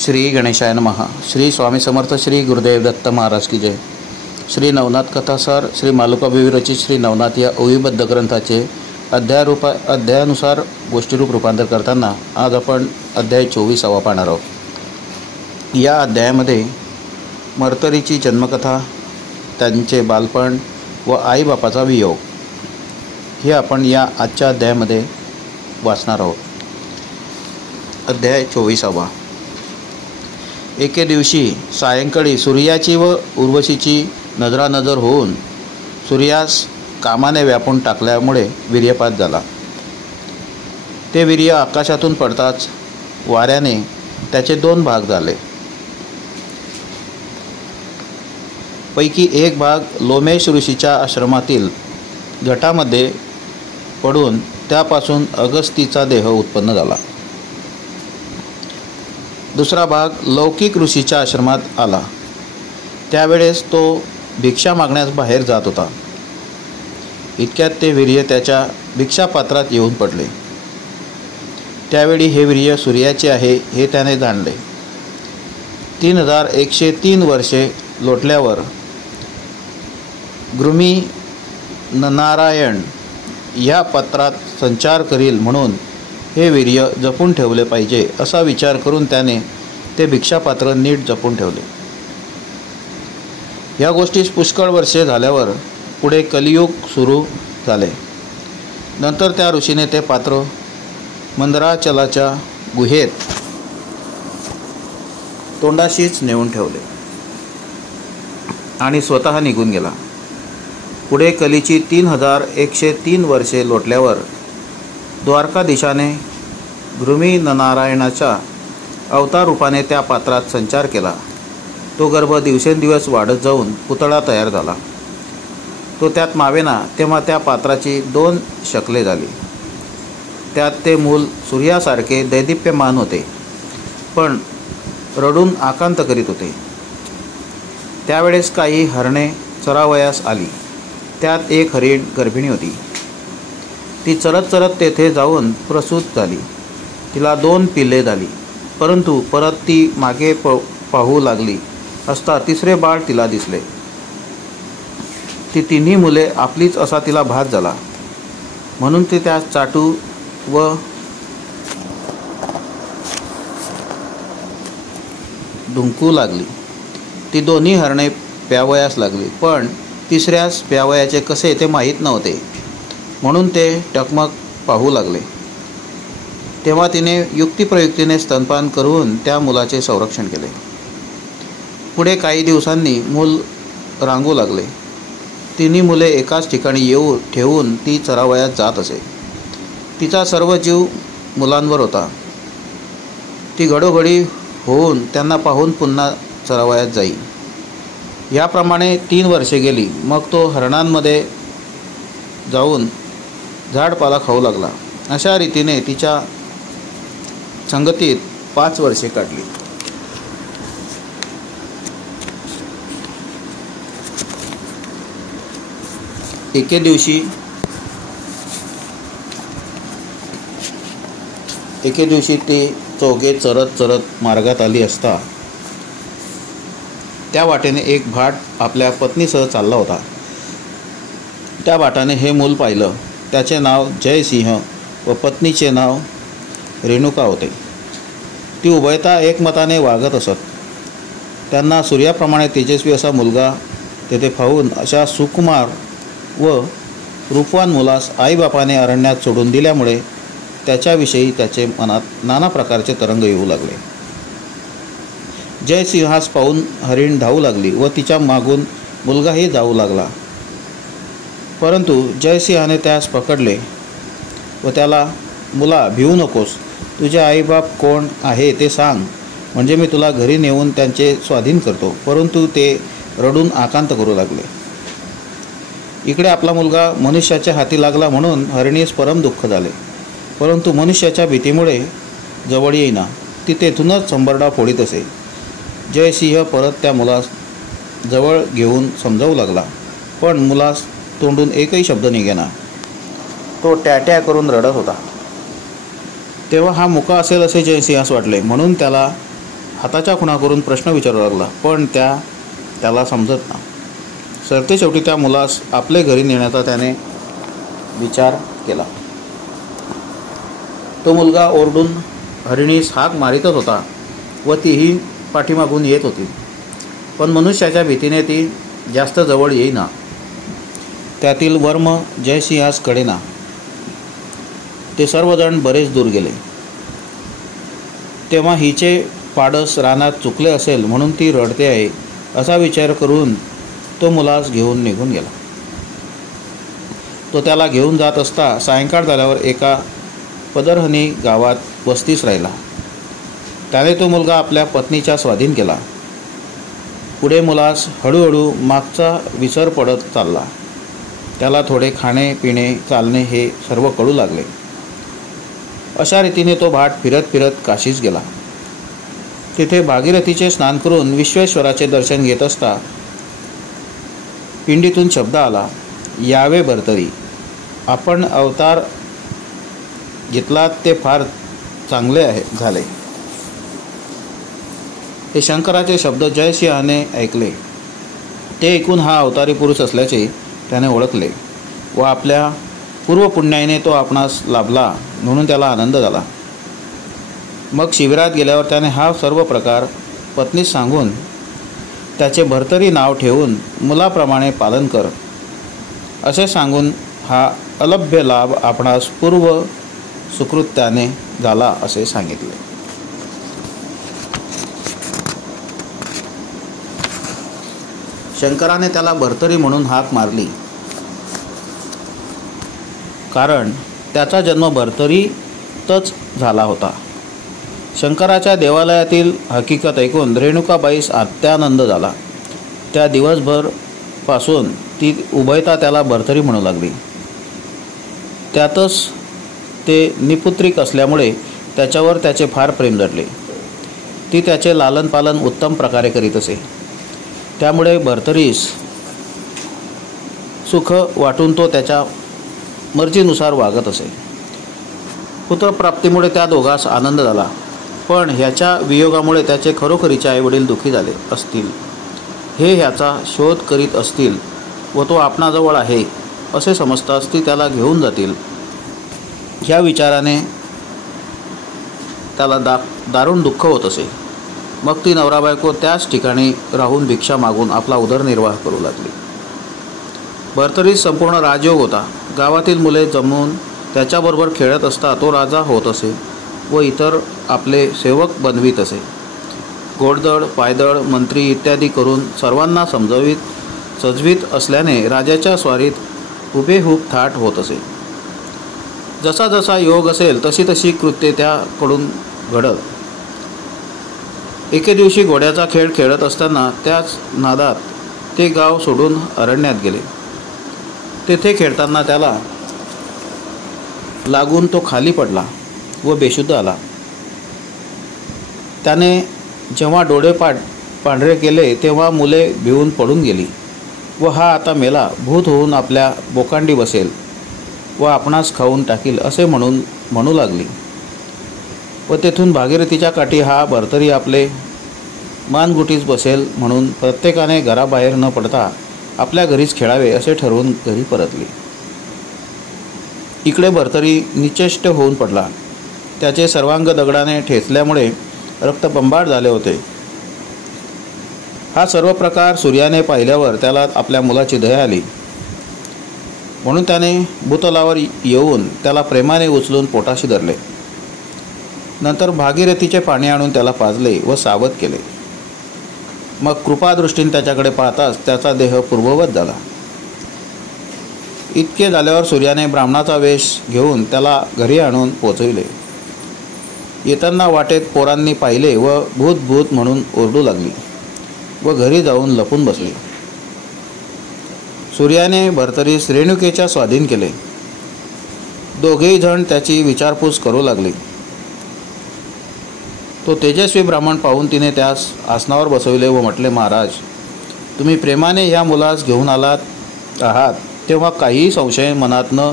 श्री गणेशाय नमः. श्री स्वामी समर्थ. श्री गुरुदेव दत्त महाराज की जय. श्री नवनाथ कथासार श्री मालुकादेवी रचित श्री नवनाथ या ओवीबद्ध ग्रंथाचे अध्यायानुसार गोष्टीरूप रूपांतर करताना आज आपण अध्याय 24 पाहणार आहोत. या अध्यायामध्ये मर्तरीची जन्मकथा, त्यांचे बालपण व आईबापाचा वियोग हे आपण या आजच्या अध्यायामध्ये वाचणार आहोत. अध्याय 24. एके दिवशी सायंकाळी सूर्याची व उर्वशीची नजरानजर होऊन सूर्यास कामाने व्यापून टाकल्यामुळे वीर्यपात झाला. ते वीर्य आकाशातून पडताच वाऱ्याने त्याचे 2 भाग झाले. पैकी एक भाग लोमेश ऋषीच्या आश्रमातील घटामध्ये पडून त्यापासून अगस्तीचा देह उत्पन्न झाला. दुसरा भाग लौकिक ऋषीच्या आश्रमात आला. त्यावेळेस तो भिक्षा मागण्यास बाहेर जात होता. इतक्यात ते वीर्य त्याच्या भिक्षापात्रात येऊन पडले. त्यावेळी हे वीर्य सूर्याचे आहे हे त्याने जाणले. 3103 वर्षे लोटल्यावर गृमी नारायण या पात्रात संचार करील म्हणून हे वीर्य जपून ठेवले पाहिजे असा विचार करून त्याने ते भिक्षापात्र नीट जपून ठेवले. या गोष्टीस पुष्कळ वर्षे झाल्यावर पुढे कलियुग सुरू झाले. नंतर त्या ऋषीने ते पात्र मंदराचलाच्या गुहेत तोंडाशीच नेऊन ठेवले आणि स्वतः निघून गेला. पुढे कलीची 3103 वर्षे लोटल्यावर द्वारकाधीशाने गृमीनारायणाच्या अवतार रूपाने त्या पात्रात संचार केला. तो गर्भ दिवसेंदिवस वाढत जाऊन पुतळा तयार झाला. तो त्यात मावेना तेव्हा त्या पात्राची 2 शकले झाली. त्यात ते मूल सूर्यासारखे दैदिप्यमान होते, पण रडून आकांत करीत होते. त्यावेळेस काही हरणे चरावयास आली. त्यात एक हरीण गर्भिणी होती. ती चरत चरत तेथे जाऊन प्रसूत झाली. तिला 2 पिल्ले झाली, परंतु परत ती मागे पाहू लागली असता तिसरे बाळ तिला दिसले. ती 3 मुले आपलीच असा तिला भास झाला, म्हणून ती त्यास चाटू व धुंकू लागली. ती 2 हरणे प्यावयास लागली, पण तिसऱ्यास प्यावयाचे कसे ते माहीत नव्हते, म्हणून ते टकमक पाहू लागले. तेव्हा तिने युक्तिप्रयुक्तीने स्तनपान करून त्या मुलाचे संरक्षण केले. पुढे काही दिवसांनी मूल रांगू लागले. 3 मुले एकाच ठिकाणी ठेवून ती चरावयास जात असे. तिचा सर्व जीव मुलांवर होता. ती घडोघडी होऊन त्यांना पाहून पुन्हा चरावयास जाई. याप्रमाणे 3 वर्षे गेली. मग तो हरणांमध्ये जाऊन झाडपाला खाऊ लागला. अशा रीतीने तिच्या संगतीत 5 वर्षे काढली. एके दिवशी ती चौघे चरत चरत मार्गात आली असता त्या वाटेने एक भाट आपल्या पत्नीसह चालला होता. त्या भाटाने हे मूल पाहिलं. त्याचे नाव जयसिंह व पत्नीचे नाव रेणुका होते. ती उभयता एकमताने वागत असत. त्यांना सूर्याप्रमाणे तेजस्वी असा मुलगा तेथे पाहून अशा सुकुमार व रूपवान मुलास आईबापाने अरण्यात सोडून दिल्यामुळे त्याच्याविषयी त्याचे मनात नाना प्रकारचे तरंग येऊ लागले. जयसिंहास पाहून हरिण धावू लागली व तिच्या मागून मुलगाही जाऊ लागला. परंतु जयसिंहाने त्यास पकडले व त्याला, मुला भिवू नकोस, तुझे आईबाप कोण आहे ते सांग, म्हणजे मी तुला घरी नेऊन त्यांचे स्वाधीन करतो. परंतु ते रडून आकांत करू लागले. इकडे आपला मुलगा मनुष्याच्या हाती लागला म्हणून हरिणीस परम दुःख झाले, परंतु मनुष्याच्या भीतीमुळे जवळ येईना. ती तेथूनच संबरडा फोडीत असे. जयसिंह परत त्या मुलास जवळ घेऊन समजावू लागला, पण मुलास तोंडून एकही शब्द निघेना. तो टॅट्या करून रडत होता. तेव्हा हा मुका असेल असे जयसिंहास वाटले, म्हणून त्याला हाताच्या खुणा करून प्रश्न विचारू लागला, पण त्याला समजत ना. सरते शेवटी त्या मुलास आपले घरी नेण्याचा त्याने विचार केला. तो मुलगा ओरडून हरिणीस हाक मारितच होता व तीही पाठीमागून येत होती, पण मनुष्याच्या भीतीने ती जास्त जवळ येईना. त्यातील वर्म जयसिंहास कळेना. ते सर्वजण बरेच दूर गेले. तेव्हा हिचे पाडस रानात चुकले असेल म्हणून ती रडते आहे असा विचार करून तो मुलास घेऊन निघून गेला. तो त्याला घेऊन जात असता सायंकाळ झाल्यावर एका पदरहनी गावात वस्तीस राहिला. त्याने तो मुलगा आपल्या पत्नीच्या स्वाधीन केला. पुढे मुलास हळूहळू मागचा विसर पडत चालला. त्याला थोडे खाणे पिणे चालणे हे सर्व कळू लागले. अशा रीतीने तो भाट फिरत फिरत काशीस गेला. तिथे भागीरथीचे स्नान करून विश्वेश्वराचे दर्शन घेत असता पिंडीतून शब्द आला, यावे भरतरी. आपण अवतार घेतलात ते फार चांगले झाले. ते शंकराचे शब्द जयसिंहाने ऐकले. ते ऐकून हा अवतारी पुरुष असल्याचे त्याने ओळखले व आपल्या पूर्वपुण्याने तो आपणास लाभला म्हणून त्याला आनंद झाला. मग शिबिरात गेल्यावर त्याने हा सर्व प्रकार पत्नीस सांगून त्याचे भरतरी नाव ठेवून मुलाप्रमाणे पालन कर असे सांगून हा अलभ्य लाभ आपणास पूर्व सुकृत्याने झाला असे सांगितले. शंकराने त्याला भरतरी म्हणून हाक मारली, कारण त्याचा जन्म भरतरीतच झाला होता. शंकराच्या देवालयातील हकीकत ऐकून रेणुकाबाईस अत्यानंद झाला. त्या दिवसभर पासून ती उभयता त्याला भरतरी म्हणू लागली. त्यातच ते निपुत्रिक असल्यामुळे त्याच्यावर त्याचे फार प्रेम जडले. ती त्याचे लालनपालन उत्तम प्रकारे करीत असे. त्यामुळे भरतरीस सुख वाटून तो त्याच्या मर्जीनुसार वागत असे. पुत्रप्राप्तीमुळे त्या दोघास आनंद झाला, पण ह्याच्या वियोगामुळे त्याचे खरोखरीचे आईवडील दुःखी झाले असतील, हे ह्याचा शोध करीत असतील व तो आपणाजवळ आहे असे समजताच ती त्याला घेऊन जातील ह्या विचाराने त्याला दारुण दुःख होत असे. मग ती नवरा बायको त्याच ठिकाणी राहून भिक्षा मागून आपला उदरनिर्वाह करू लागली. भरतरीस संपूर्ण राजयोग होता. गावातील मुले जमून त्याच्याबरोबर खेळत असता तो राजा होत असे व इतर आपले सेवक बनवीत असे. गोडदळ पायदळ मंत्री इत्यादी करून सर्वांना सजवीत असल्याने राजाच्या स्वारीत हुबेहूब थाट होत असे. जसा जसा योग असेल तशी तशी कृत्ये त्याकडून घडत. एके दिवशी घोड्याचा खेळ खेळत असताना त्याच नादात ते गाव सोडून अरण्यात गेले. तेथे खेळताना त्याला लागून तो खाली पडला व बेशुद्ध आला. त्याने जेव्हा डोळे पांढरे केले तेव्हा मुले भिवून पडून गेली व हा आता मेला, भूत होऊन आपल्या बोकांडी बसेल व आपणास खाऊन टाकील असे म्हणू लागली. व तेथून भागीरथीच्या काठी हा भरतरी आपले मानगुटीस बसेल म्हणून प्रत्येकाने घराबाहेर न पडता आपल्या घरीच खेळावे असे ठरवून घरी परतली. इकडे भरतरी निचेष्ट होऊन पडला. त्याचे सर्वांग दगडाने ठेचल्यामुळे रक्तबंबाळ झाले होते. हा सर्व प्रकार सूर्याने पाहिल्यावर त्याला आपल्या मुलाची दया आली म्हणून त्याने भूतलावर येऊन त्याला प्रेमाने उचलून पोटाशी धरले. नंतर भागीरथीचे पाणी आणून त्याला पाजले व सावध केले. मग कृपादृष्टीने त्याच्याकडे पाहताच त्याचा देह पूर्ववत झाला. इतके झाल्यावर सूर्याने ब्राह्मणाचा वेश घेऊन त्याला घरी आणून पोचविले. येताना वाटेत पोरांनी पाहिले व भूत भूत म्हणून ओरडू लागली व घरी जाऊन लपून बसली. सूर्याने भरतरीस रेणुकेच्या स्वाधीन केले. दोघेही जण त्याची विचारपूस करू लागले. तो तेजस्वी ब्राह्मण पाहून तिने त्यास आसनावर बसविले व म्हटले, महाराज, तुम्ही प्रेमाने ह्या मुलास घेऊन आहात तेव्हा काहीही संशय मनात न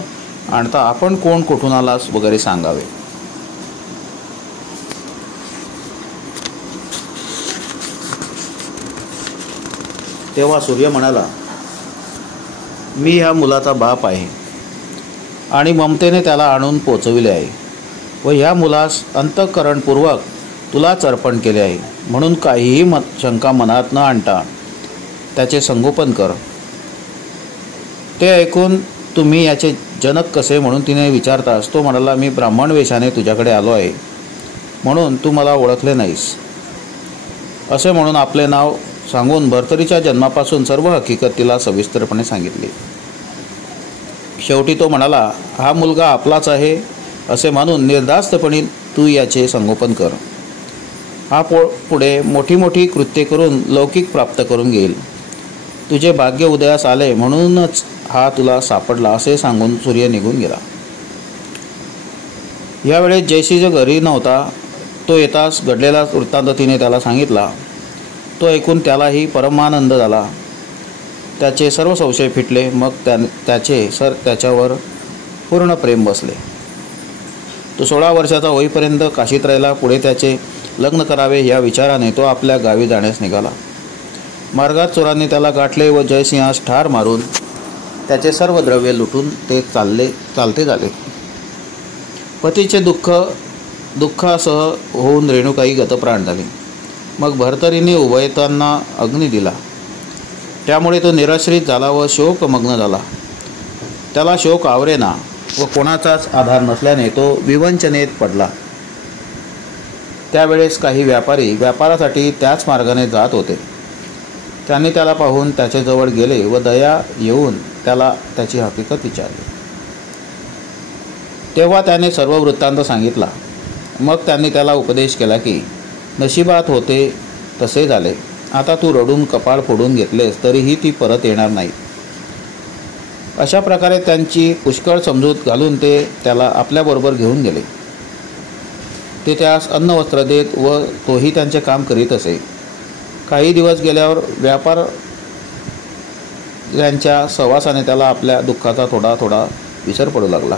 आणता आपण कोण कुठून आलास वगैरे सांगावे. तेव्हा सूर्य म्हणाला, मी ह्या मुलाचा बाप आहे आणि ममतेने त्याला आणून पोचविले आहे व ह्या मुलास अंतःकरणपूर्वक तुलाच अर्पण केले आहे. म्हणून काहीही शंका मनात न आणता त्याचे संगोपन कर. ते ऐकून तुम्ही याचे जनक कसे म्हणून तिने विचारतास तो म्हणाला, मी ब्राह्मण वेशाने तुझ्याकडे आलो आहे म्हणून तू मला ओळखले नाहीस. असे म्हणून आपले नाव सांगून भर्तरीच्या जन्मापासून सर्व हकीकत तिला सविस्तरपणे सांगितली. शेवटी तो म्हणाला, हा मुलगा आपलाच आहे असे मानून निर्धास्तपणे तू याचे संगोपन कर. हा पुढे मोठी मोठी कृत्ये करून लौकिक प्राप्त करून घेईल. तुझे भाग्य उदयास आले म्हणूनच हा तुला सापडला असे सांगून सूर्य निघून गेला. यावेळेस जयसी जो घरी नव्हता तो येताच घडलेला वृत्तांत तिने त्याला सांगितला. तो ऐकून त्यालाही परमानंद झाला. त्याचे सर्व संशय फिटले. मग त्याच्यावर पूर्ण प्रेम बसले. तो 16 वर्षाचा होईपर्यंत काशीत राहिला. पुढे त्याचे लग्न करावे या विचाराने तो आपल्या गावी जाण्यास निघाला. मार्गात चोरांनी त्याला गाठले व जयसिंहास ठार मारून त्याचे सर्व द्रव्य लुटून ते चालते झाले. पतीचे दुःखासह होऊन रेणुकाई गतप्राण झाली. मग भर्तरीने उभयतांना अग्नी दिला. त्यामुळे तो निराश्रित झाला व शोकमग्न झाला. त्याला शोक आवरेना व कोणाचाच आधार नसल्याने तो विवंचनेत पडला. त्यावेळेस काही व्यापारी व्यापारासाठी त्याच मार्गाने जात होते. त्यांनी त्याला पाहून त्याच्याजवळ गेले व दया येऊन त्याला त्याची हकीकत विचारली. तेव्हा त्याने सर्व वृत्तांत सांगितला. मग त्यांनी त्याला उपदेश केला की नशिबात होते तसे झाले. आता तू रडून कपाळ फोडून घेतलेस तरीही ती परत येणार नाही. अशा प्रकारे त्यांची पुष्कळ समजूत घालून ते त्याला आपल्याबरोबर घेऊन गेले. ते त्यास अन्न वस्त्र देत व तोही त्यांचे काम करीत असे. काही दिवस गेल्यावर व्यापार यांच्या सहवासाने त्याला आपल्या दुःखाचा थोडा थोडा विसर पडू लागला.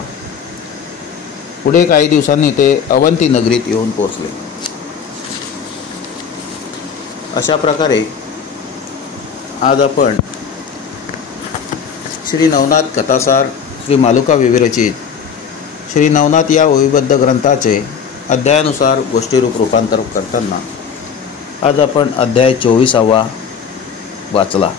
पुढे काही दिवसांनी ते अवंती नगरीत येऊन पोहोचले. अशा प्रकारे आज आपण श्री नवनाथ कथासार श्री मालुका विविरचित श्री नवनाथ या ओवीबद्ध ग्रंथाचे अध्यायानुसार गोष्टीरूप रूपांतर करताना आज आपण अध्याय 24 वाचला.